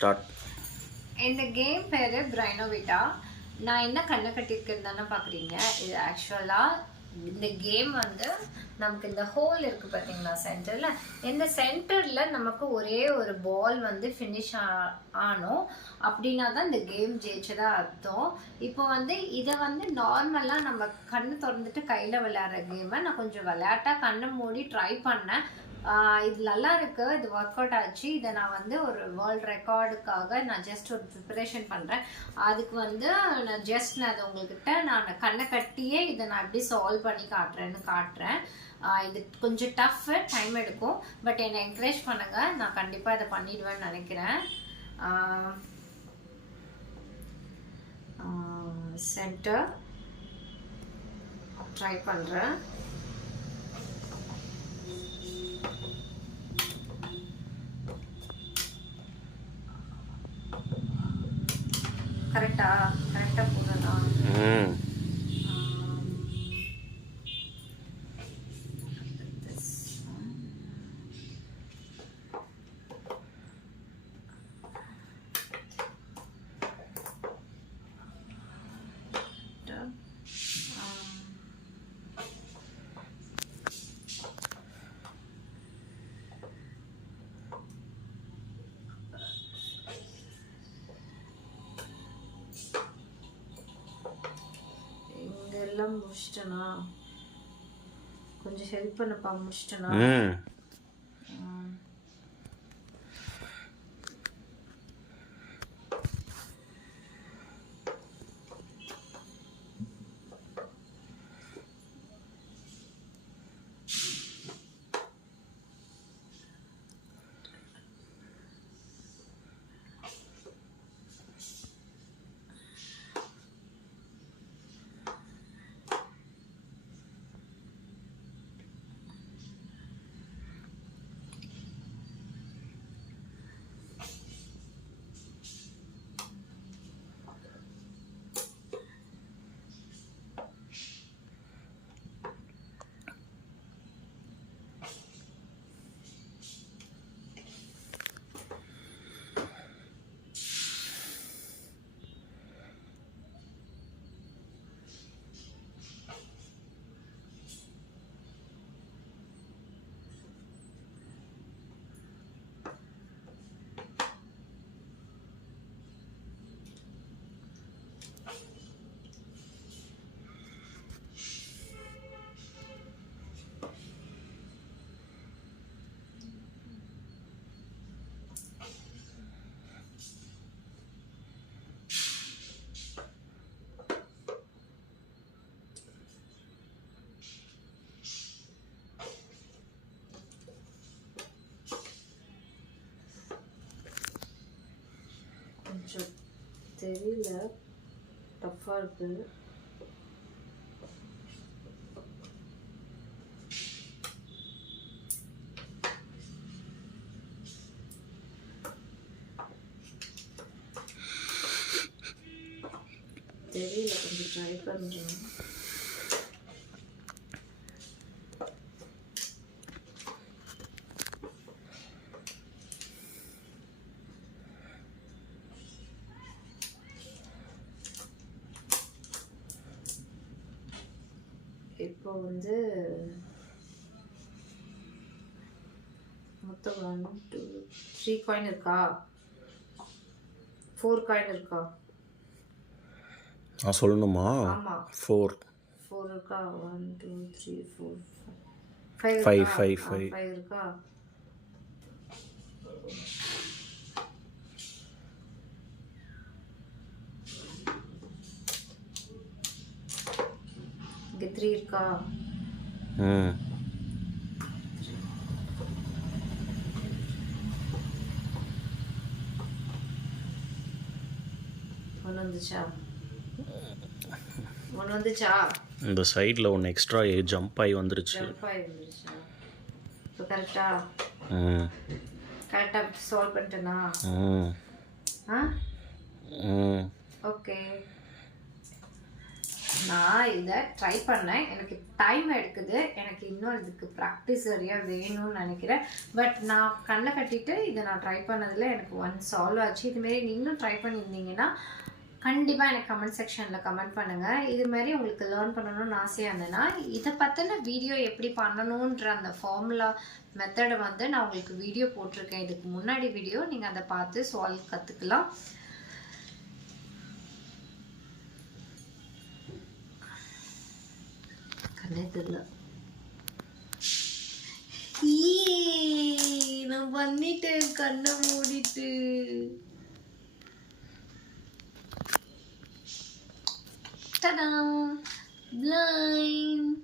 Start. இந்த game பேர் பிரைனோவிட்டா. நான் என்ன கண்ணை கட்டியிருக்கேன்னு தானே பார்க்குறீங்க. இது ஆக்சுவலாக இந்த கேம் வந்து நமக்கு இந்த ஹோல் இருக்குது பார்த்தீங்களா சென்டரில். இந்த சென்டரில் நமக்கு ஒரே ஒரு பால் வந்து ஃபினிஷ் ஆனோம் அப்படின்னா தான் இந்த கேம் ஜெயிச்சதா அர்த்தம். இப்போ வந்து இதை வந்து நார்மலாக நம்ம கண்ணு திறந்துட்டு கையில் விளையாடுற கேமை நான் கொஞ்சம் விளையாட்டாக கண்ணை மூடி ட்ரை பண்ணேன். இது நல்லா இருக்கு. இது ஒர்க் அவுட் ஆச்சு. இதை நான் வந்து ஒரு வேர்ல்ட் ரெக்கார்டுக்காக நான் ஜஸ்ட் ஒரு ப்ரிப்பரேஷன் பண்ணுறேன். அதுக்கு வந்து நான் அதை உங்கள்கிட்ட நான் கண்ணை கட்டியே இதை நான் எப்படி சால்வ் பண்ணி காட்டுறேன். இது கொஞ்சம் டஃப்பு, டைம் எடுக்கும். பட் என்னை என்கரேஜ் பண்ணுங்கள். நான் கண்டிப்பாக இதை பண்ணிடுவேன்னு நினைக்கிறேன். சென்டர் ட்ரை பண்ணுறேன். கரெக்டாக போடுறதா? எல்லாம் முடிச்சிட்டேனா? கொஞ்சம் ஹெல்ப் பண்ணப்பா. முடிச்சிட்டேனா? கொஞ்சம் தெரியல, டஃப்பாக இருக்குது. தெரியல, கொஞ்சம் ட்ரை பண்ணுறேன். இப்போ வந்து மொத்தம் 1 2 3 காயின் இருக்கா? 4 காயின் இருக்கா? சொல்லணுமா? ஆமாம், 4 இருக்கா? 1 2 3 4 5 இருக்கா? இங்கே 3 இருக்கா? ஒன்று வந்துச்சா? இந்த சைடில் ஒன்று எக்ஸ்ட்ரா ஜம்ப் ஆகி வந்துருச்சு. இப்போ கரெக்டாக சால்வ் பண்ணிட்டேனா? ஓகே. நான் இதை ட்ரை பண்ணேன். எனக்கு டைம் எடுக்குது. எனக்கு இன்னும் இதுக்கு ப்ராக்டிஸ் சரியாக வேணும்னு நினைக்கிறேன். பட் நான் கண்ணை கட்டிட்டு இதை நான் ட்ரை பண்ணதில் எனக்கு சால்வ் ஆச்சு. இதுமாரி நீங்களும் ட்ரை பண்ணியிருந்தீங்கன்னா கண்டிப்பாக எனக்கு கமெண்ட் செக்ஷனில் கமெண்ட் பண்ணுங்கள். இதுமாரி உங்களுக்கு லேர்ன் பண்ணணும்னு ஆசையாக இருந்ததுன்னா இதை பற்றின வீடியோ எப்படி பண்ணணுன்ற அந்த ஃபார்முலா மெத்தடை வந்து நான் உங்களுக்கு வீடியோ போட்டிருக்கேன். இதுக்கு முன்னாடி வீடியோ நீங்கள் அதை பார்த்து சால்வ் கற்றுக்கலாம். கண்ணே தெரியல. நான் பண்ணிட்டேன் கண்ணை மூடிட்டு. Ta-da! Blind!